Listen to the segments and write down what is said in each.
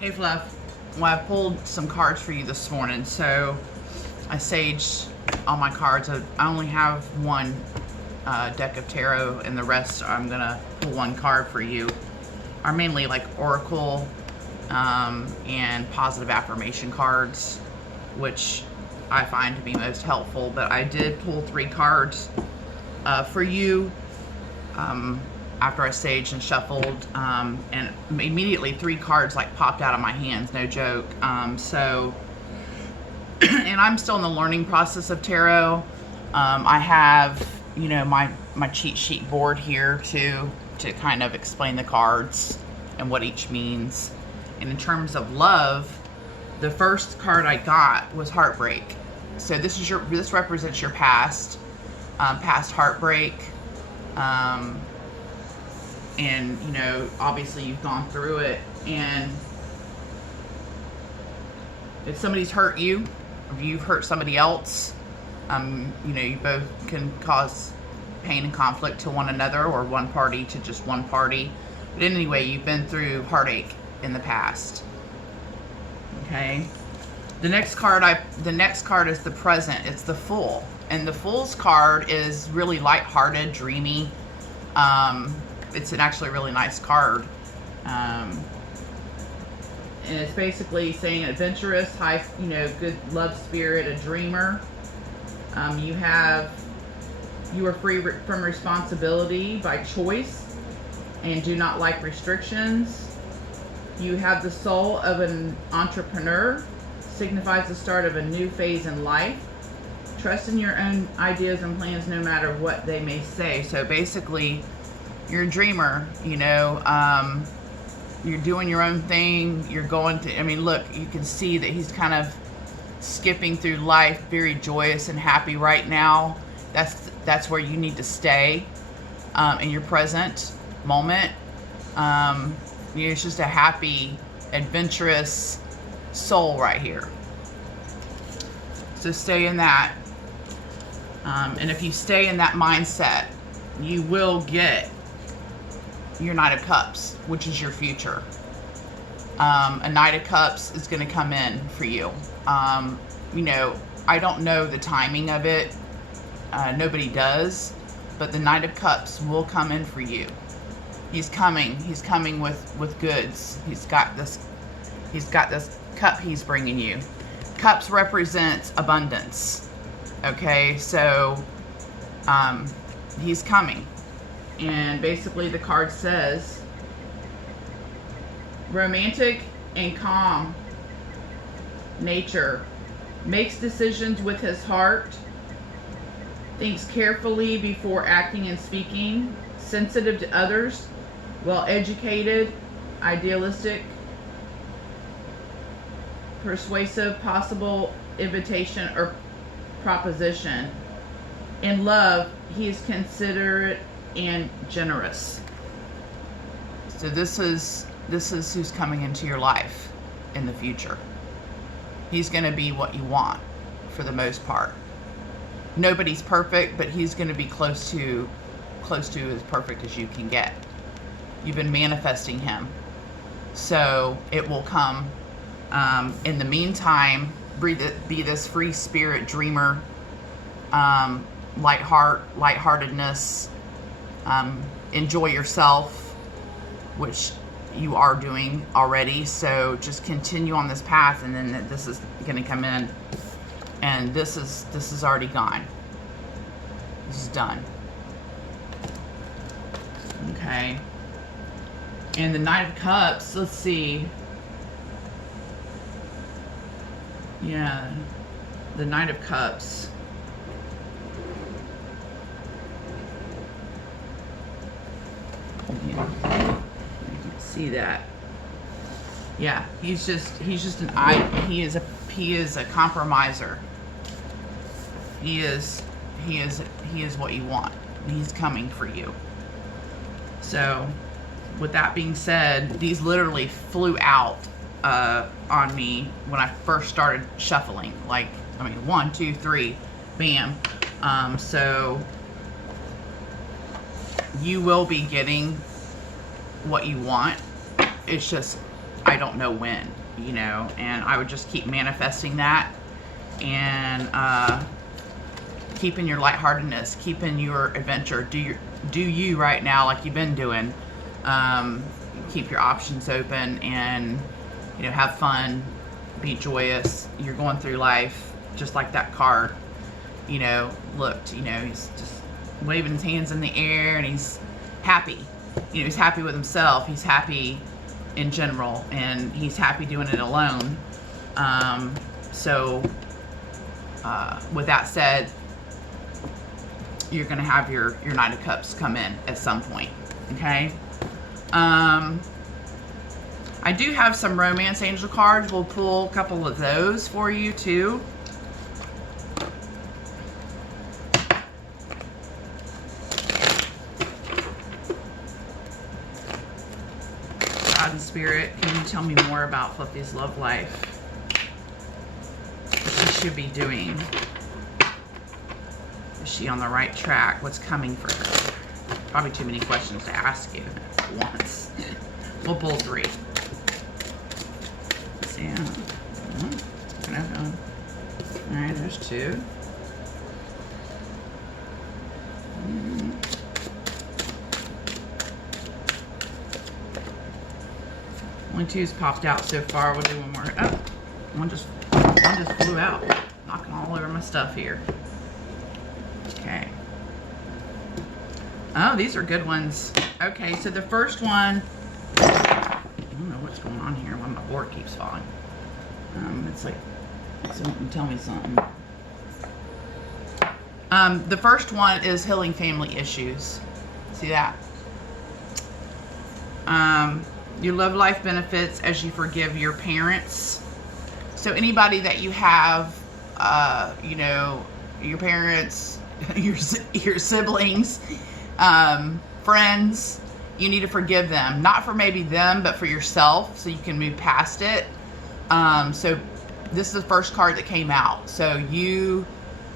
Hey Fluff, well, I pulled some cards for you this morning, so I saged all my cards. I only have one deck of tarot, and the rest I'm gonna pull one card for you. Are mainly like oracle and positive affirmation cards, which I find to be most helpful. But I did pull 3 cards for you. After I staged and shuffled, and immediately 3 cards like popped out of my hands, no joke. So, and I'm still in the learning process of tarot. I have, you know, my cheat sheet board here to kind of explain the cards and what each means. And in terms of love, the first card I got was Heartbreak. So this represents your past, past heartbreak. And, you know, obviously you've gone through it, and if somebody's hurt you, or you've hurt somebody else, you know, you both can cause pain and conflict to one another, or one party to just one party. But anyway, you've been through heartache in the past. Okay. The next card is the present. It's the Fool. And the Fool's card is really lighthearted, dreamy. It's actually a really nice card. And it's basically saying adventurous, high, you know, good love spirit, a dreamer. You are free from responsibility by choice and do not like restrictions. You have the soul of an entrepreneur, signifies the start of a new phase in life. Trust in your own ideas and plans no matter what they may say. So basically, you're a dreamer, you know, you're doing your own thing, you're going to, I mean, look, you can see that he's kind of skipping through life, very joyous and happy right now. That's where you need to stay in your present moment. You know, it's just a happy, adventurous soul right here. So stay in that. And if you stay in that mindset, you will get your Knight of Cups, which is your future. A Knight of Cups is going to come in for you. You know, I don't know the timing of it. Nobody does. But the Knight of Cups will come in for you. He's coming. He's coming with goods. He's got this cup he's bringing you. Cups represents abundance. Okay, so he's coming. And basically the card says, romantic and calm nature, makes decisions with his heart, thinks carefully before acting and speaking, sensitive to others, well educated, idealistic, persuasive, possible invitation or proposition. In love, he is considerate and generous. So this is who's coming into your life in the future. He's going to be what you want for the most part. Nobody's perfect, but he's going to be close to as perfect as you can get. You've been manifesting him, so it will come. In the meantime, be this free spirit dreamer, lightheartedness. Enjoy yourself, which you are doing already. So just continue on this path, and then this is going to come in, and this is already gone. This is done. Okay. And the Knight of Cups, let's see. Yeah, the Knight of Cups. Yeah, you can see that. Yeah, he's just he is a compromiser. He is what you want. He's coming for you. So, with that being said, these literally flew out on me when I first started shuffling. Like, I mean, 1, 2, 3, bam. So you will be getting what you want. It's just, I don't know when, you know, and I would just keep manifesting that, and keeping your lightheartedness, keeping your adventure. Do you right now like you've been doing. Keep your options open, and you know, have fun, be joyous. You're going through life just like that card, you know, looked, you know, he's just waving his hands in the air, and he's happy. You know, he's happy with himself. He's happy in general, and he's happy doing it alone. With that said, you're going to have your Knight of Cups come in at some point, okay? I do have some romance angel cards. We'll pull a couple of those for you too. God and Spirit, can you tell me more about Fluffy's love life? What she should be doing? Is she on the right track? What's coming for her? Probably too many questions to ask you at once. We'll pull 3. Let's see. Alright, there's 2. Only 2's popped out so far. We'll do one more. Oh, one just flew out, knocking all over my stuff here. Okay. Oh, these are good ones. Okay, so the first one, I don't know what's going on here, why my board keeps falling. It's like, someone tell me something. The first one is healing family issues. See that? Your love life benefits as you forgive your parents. So anybody that you have, you know, your parents, your siblings, friends, you need to forgive them. Not for maybe them, but for yourself, so you can move past it. So this is the first card that came out. So you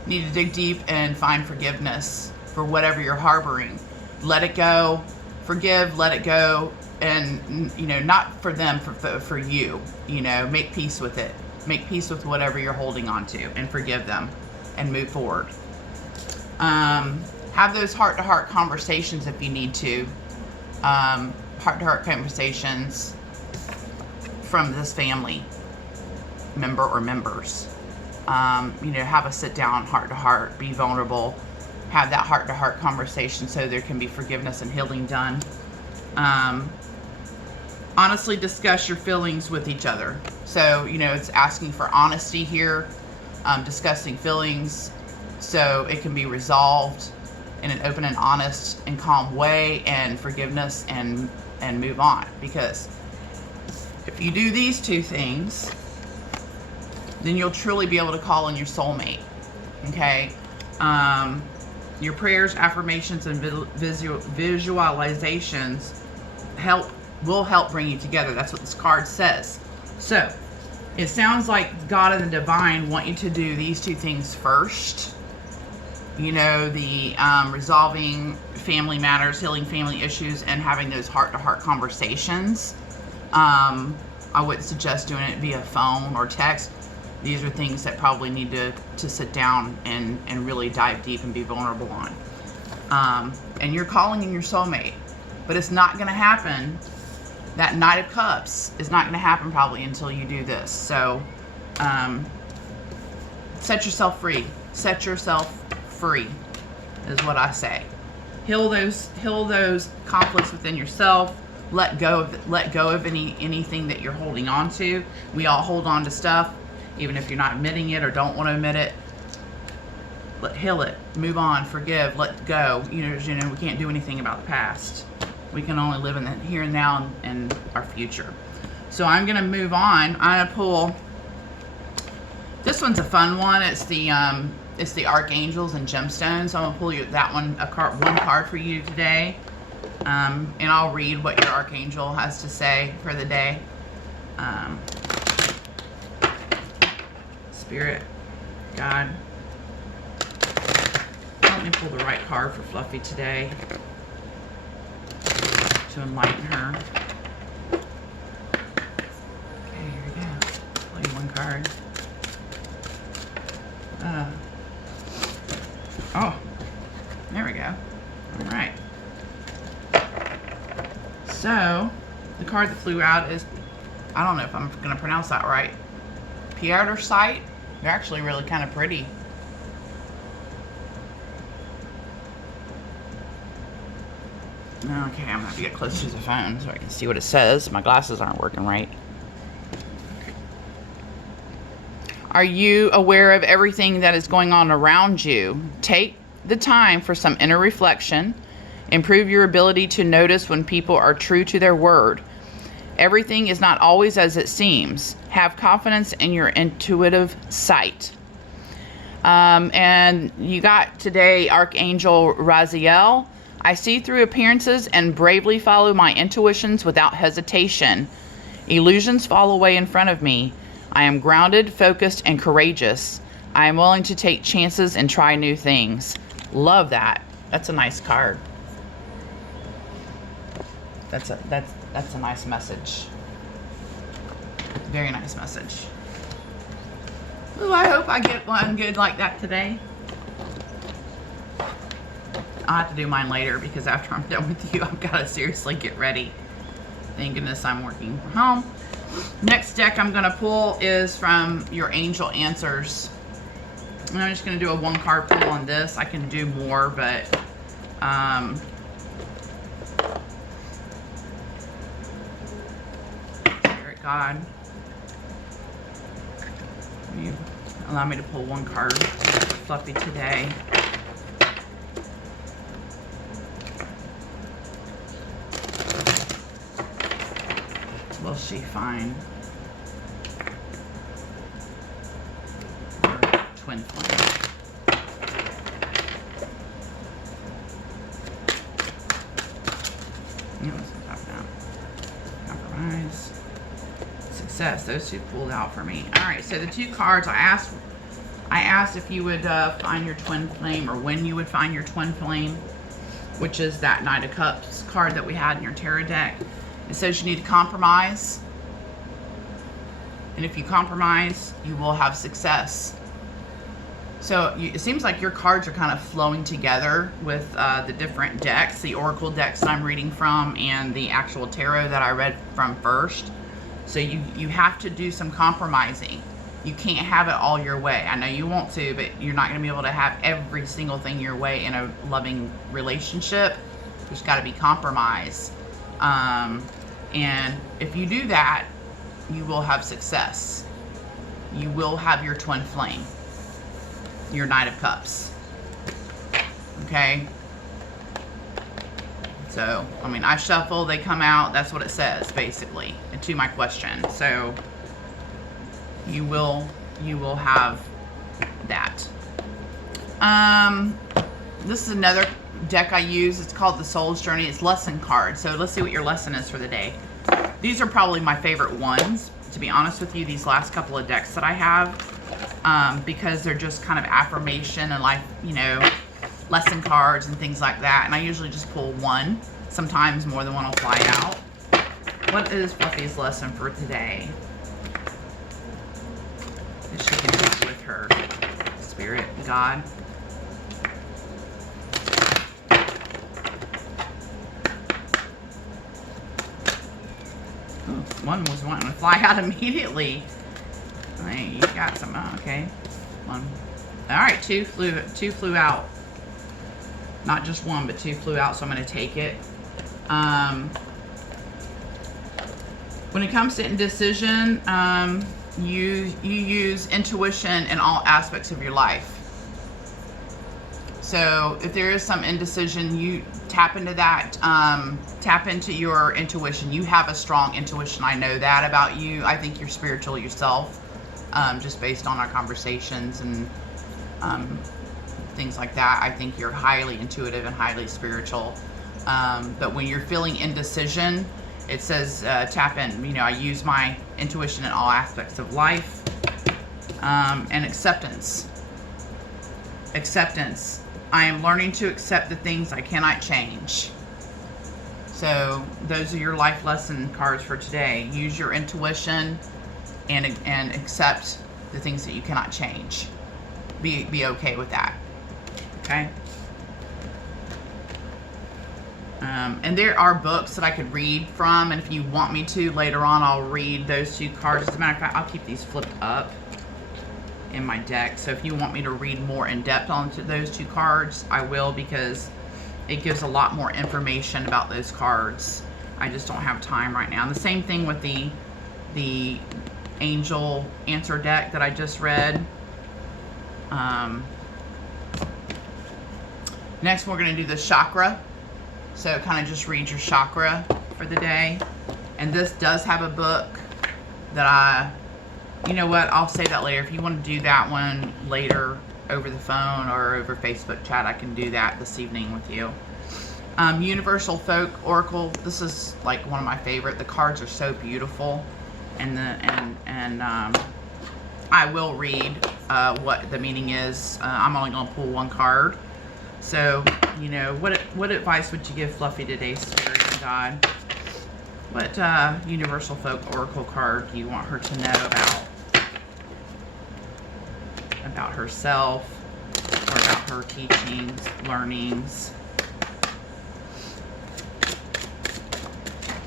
need to dig deep and find forgiveness for whatever you're harboring. Let it go. Forgive, let it go. And, you know, not for them, for you. You know, make peace with it. Make peace with whatever you're holding on to, and forgive them and move forward. Have those heart-to-heart conversations if you need to. Heart-to-heart conversations from this family member or members. You know, have a sit-down heart-to-heart, be vulnerable, have that heart-to-heart conversation so there can be forgiveness and healing done. Honestly discuss your feelings with each other. So, you know, it's asking for honesty here, discussing feelings so it can be resolved in an open and honest and calm way, and forgiveness and move on. Because if you do these 2 things, then you'll truly be able to call in your soulmate. Okay? Your prayers, affirmations, and visualizations will help bring you together. That's what this card says. So it sounds like God and the divine want you to do these 2 things first. You know, the resolving family matters, healing family issues, and having those heart-to-heart conversations. I wouldn't suggest doing it via phone or text. These are things that probably need to sit down and really dive deep and be vulnerable on. And you're calling in your soulmate. But it's not going to happen. That Knight of Cups is not going to happen probably until you do this. So, set yourself free. Set yourself free is what I say. Heal those conflicts within yourself. Let go of anything that you're holding on to. We all hold on to stuff, even if you're not admitting it or don't want to admit it. Heal it. Move on. Forgive. Let go. You know, we can't do anything about the past. We can only live in the here and now and our future. So I'm going to move on. I'm going to pull. This one's a fun one. It's the Archangels and Gemstones. So I'm going to pull you that one, one card for you today. And I'll read what your Archangel has to say for the day. Spirit, God, let me pull the right card for Fluffy today to enlighten her. card. Oh, there we go. All right. So, the card that flew out is, I don't know if I'm going to pronounce that right. Pierre Sight. They're actually really kind of pretty. Okay, I'm going to have to get close to the phone so I can see what it says. My glasses aren't working right. Are you aware of everything that is going on around you? Take the time for some inner reflection. Improve your ability to notice when people are true to their word. Everything is not always as it seems. Have confidence in your intuitive sight. And you got today Archangel Raziel. I see through appearances and bravely follow my intuitions without hesitation. Illusions fall away in front of me. I am grounded, focused, and courageous. I am willing to take chances and try new things. Love that. That's a nice card. That's a nice message. Very nice message. Ooh, I hope I get one good like that today. I'll have to do mine later because after I'm done with you, I've got to seriously get ready. Thank goodness I'm working from home. Next deck I'm going to pull is from your Angel Answers. And I'm just going to do a 1-card pull on this. I can do more, but Spirit God, you allow me to pull 1 card for Fluffy today. Will she find her twin flame? Compromise. Success. Those 2 pulled out for me. All right. So the 2 cards I asked if you would find your twin flame, or when you would find your twin flame, which is that Knight of Cups card that we had in your tarot deck. It says you need to compromise, and if you compromise, you will have success. So it seems like your cards are kind of flowing together with the different decks, the oracle decks that I'm reading from, and the actual tarot that I read from first. So you have to do some compromising. You can't have it all your way. I know you want to, but you're not going to be able to have every single thing your way in a loving relationship. There's got to be compromise. And if you do that, you will have success. You will have your twin flame, your Knight of Cups. Okay? So, I mean, I shuffle, they come out. That's what it says, basically, to my question. So, you will have that. This is another deck I use. It's called the Soul's Journey. It's lesson cards. So let's see what your lesson is for the day. These are probably my favorite ones, to be honest with you, these last couple of decks that I have, because they're just kind of affirmation and, like, you know, lesson cards and things like that. And I usually just pull 1. Sometimes more than 1 will fly out. What is Fluffy's lesson for today that she can take with her? Spirit, God. Ooh, 1 was wanting to fly out immediately. Hey, you got some. Okay, 1. All right, 2 flew out. Not just 1, but 2 flew out. So I'm going to take it. When it comes to indecision, you use intuition in all aspects of your life. So if there is some indecision, you tap into that. Tap into your intuition. You have a strong intuition. I know that about you. I think you're spiritual yourself, just based on our conversations and things like that. I think you're highly intuitive and highly spiritual. But when you're feeling indecision, it says tap in. You know, I use my intuition in all aspects of life. And acceptance. Acceptance. I am learning to accept the things I cannot change. So those are your life lesson cards for today. Use your intuition and accept the things that you cannot change. Be okay with that. Okay. And there are books that I could read from, and if you want me to later on, I'll read those 2 cards. As a matter of fact, I'll keep these flipped up in my deck. So if you want me to read more in depth on those 2 cards, I will, because it gives a lot more information about those cards. I just don't have time right now. And the same thing with the angel answer deck that I just read. Next, we're going to do the chakra. So kind of just read your chakra for the day. And this does have a book that you know what, I'll say that later. If you want to do that one later over the phone or over Facebook chat, I can do that this evening with you. Universal Folk Oracle. This is like one of my favorite. The cards are so beautiful. And I will read what the meaning is. I'm only going to pull 1 card. So, you know, what advice would you give Fluffy today, Spirit and God? What Universal Folk Oracle card do you want her to know about herself, or about her teachings, learnings?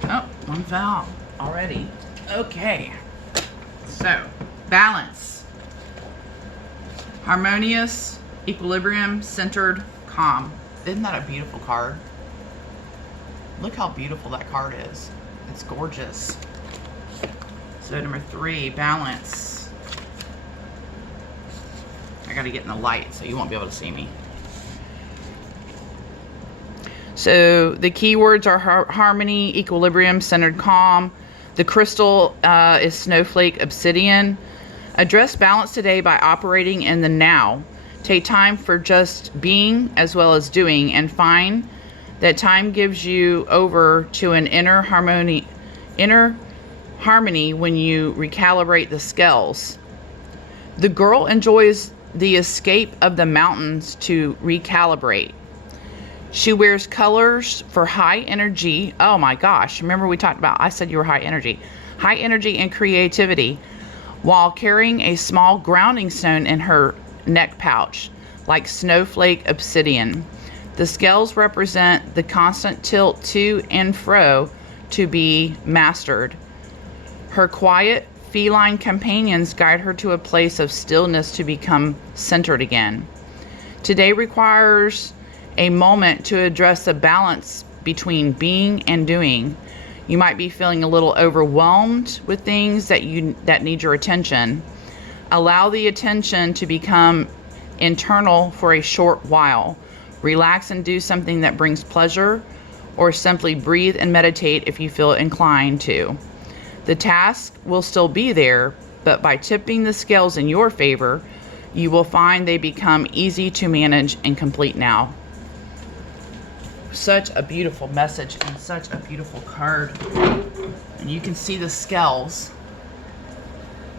Oh, 1 fell already. Okay. So, balance. Harmonious, equilibrium, centered, calm. Isn't that a beautiful card? Look how beautiful that card is. It's gorgeous. So number 3, balance. I gotta get in the light so you won't be able to see me. So the keywords are harmony, equilibrium, centered, calm. The crystal is snowflake obsidian. Address balance today by operating in the now. Take time for just being as well as doing, and find that time gives you over to an inner harmony when you recalibrate the scales. The girl enjoys the escape of the mountains to recalibrate. She wears colors for high energy. Oh my gosh, remember we talked about, I said you were high energy. High energy and creativity, while carrying a small grounding stone in her neck pouch, like snowflake obsidian. The scales represent the constant tilt to and fro to be mastered. Her quiet feline companions guide her to a place of stillness to become centered again. Today requires a moment to address the balance between being and doing. You might be feeling a little overwhelmed with things that need your attention. Allow the attention to become internal for a short while. Relax and do something that brings pleasure, or simply breathe and meditate if you feel inclined to. The task will still be there, but by tipping the scales in your favor, you will find they become easy to manage and complete now. Such a beautiful message and such a beautiful card. And you can see the scales.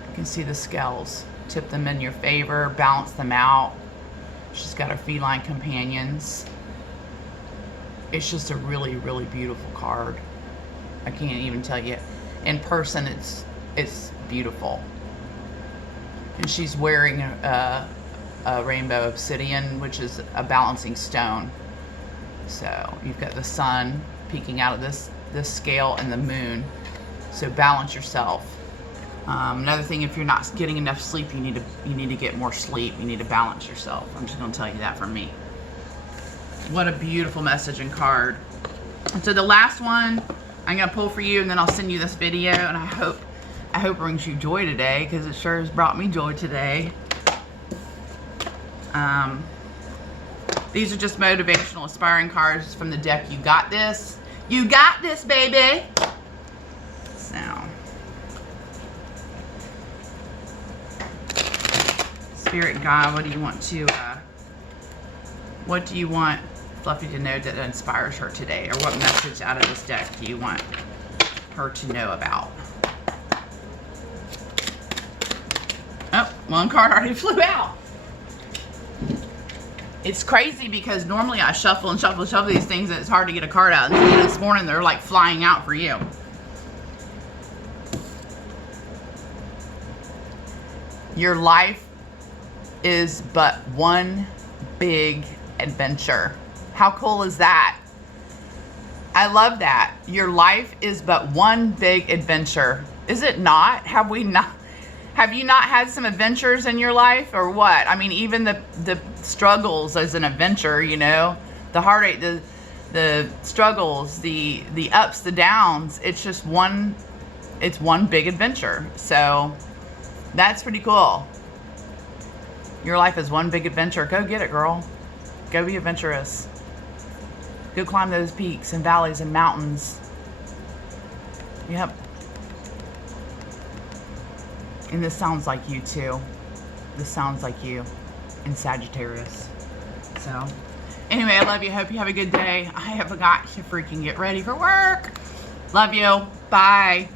You can see the scales. Tip them in your favor, balance them out. She's got her feline companions. It's just a really, really beautiful card. I can't even tell you. In person, it's beautiful. And she's wearing a rainbow obsidian, which is a balancing stone. So you've got the sun peeking out of this scale and the moon. So balance yourself. Another thing, if you're not getting enough sleep, you need to get more sleep. You need to balance yourself. I'm just going to tell you that from me. What a beautiful message and card. And so the last one I'm going to pull for you, and then I'll send you this video, and I hope it brings you joy today, because it sure has brought me joy today. These are just motivational, aspiring cards from the deck. You got this. You got this, baby. So, Spirit God, what do you want Fluffy to know that inspires her today? Or what message out of this deck do you want her to know about? Oh, 1 card already flew out. It's crazy because normally I shuffle and shuffle and shuffle these things, and it's hard to get a card out. And this morning they're like flying out for you. Your life is but one big adventure. How cool is that? I love that. Your life is but one big adventure. Is it not? Have you not had some adventures in your life, or what? I mean, even the struggles as an adventure, you know, the heartache, the struggles, the ups, the downs. It's just one big adventure. So that's pretty cool. Your life is one big adventure. Go get it, girl. Go be adventurous. Go climb those peaks and valleys and mountains. Yep. And this sounds like you too. This sounds like you in Sagittarius. So, anyway, I love you. Hope you have a good day. I have got to freaking get ready for work. Love you. Bye.